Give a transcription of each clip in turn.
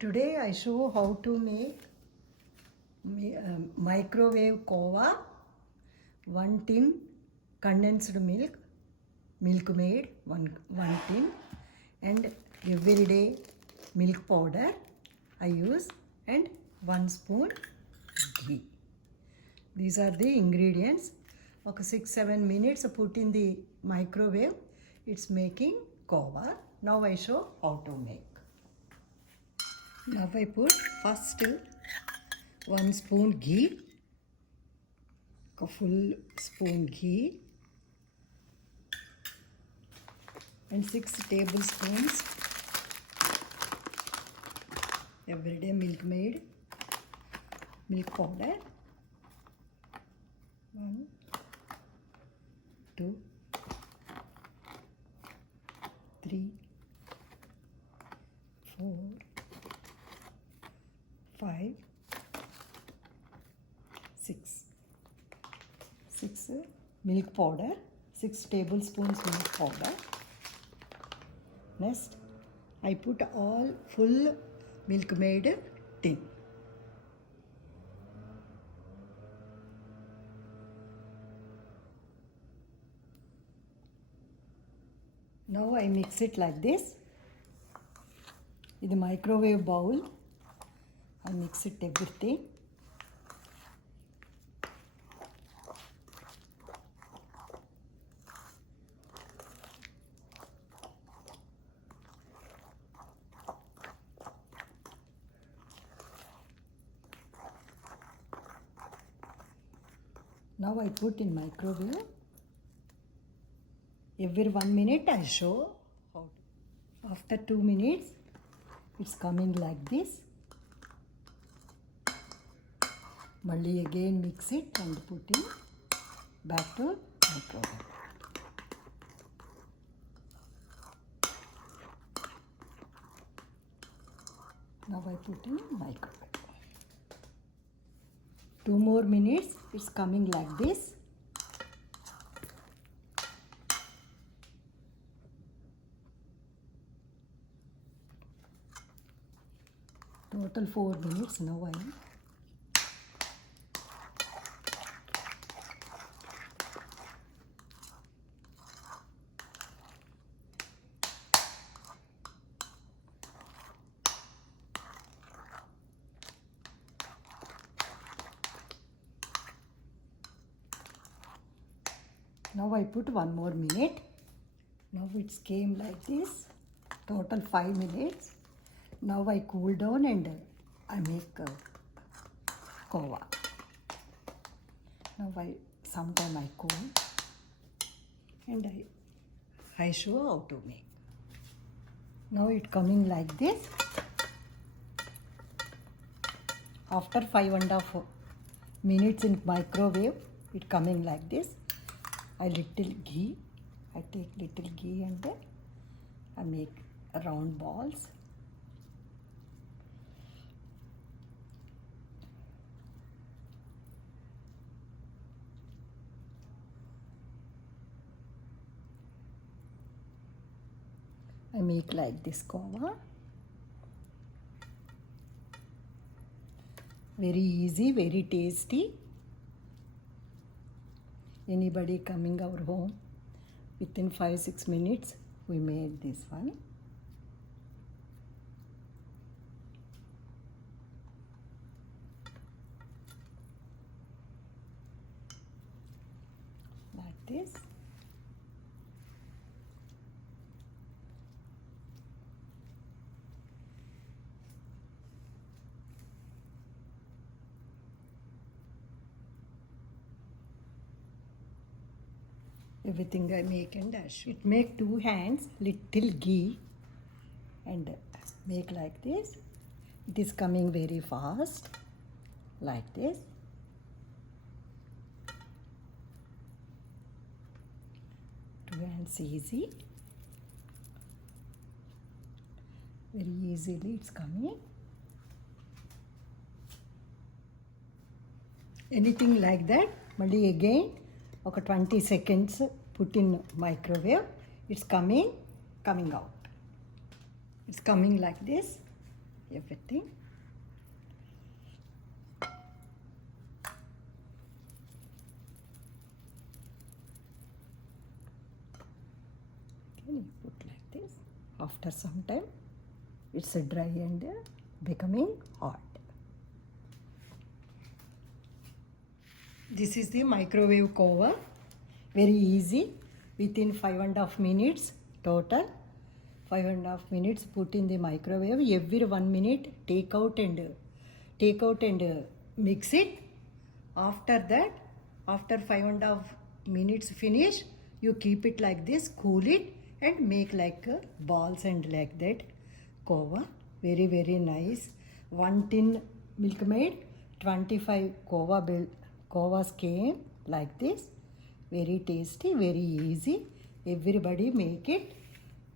Today I show how to make microwave KOVA, 1 tin condensed milk, milk made, one tin, and everyday milk powder I use, and 1 spoon ghee. These are the ingredients. Okay, 6-7 minutes put in the microwave. It's making KOVA. Now I show how to make. Now I put first 1 spoon ghee, a full spoon ghee, and 6 tablespoons everyday milk made milk powder. 1, 2, 3, 4, 5, 6. 6 milk powder, 6 tablespoons milk powder. Next, I put all full milk made tin. Now I mix it like this. In the microwave bowl, I mix it everything. Now I put in microwave. Every 1 minute I show how to. After 2 minutes, it's coming like this. Malli again mix it and put in back to microwave. Now I put in microwave. 2 more minutes, it's coming like this. Total 4 minutes. Now I put 1 more minute. Now it's came like this. Total 5 minutes. Now I cool down and I make KOVA. Now sometime I cool and I show how to make. Now it coming like this. After 5.5 minutes in microwave, it coming like this. I take little ghee and I make round balls. I make like this KOVA. Very easy, very tasty. Anybody coming our home, within 5-6 minutes we made this one. Like this. Everything I make and dash. It make 2 hands, little ghee and make like this. It is coming very fast, like this. Two hands easy. Very easily it's coming. Anything like that, malli again. Okay, 20 seconds put in microwave. It's coming out. It's coming like this. everything. You put like this. After some time, it's dry and becoming hot. This is the microwave kova. Very easy. Within 5.5 minutes total. 5.5 minutes put in the microwave. Every 1 minute take out and mix it. After that, after 5.5 minutes finish, you keep it like this, cool it, and make like balls and like that kova. Very, very nice. 1 tin Milkmaid, 25 kovas came like this. Very tasty, very easy. Everybody make it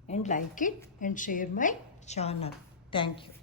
and like it and share my channel. Thank you.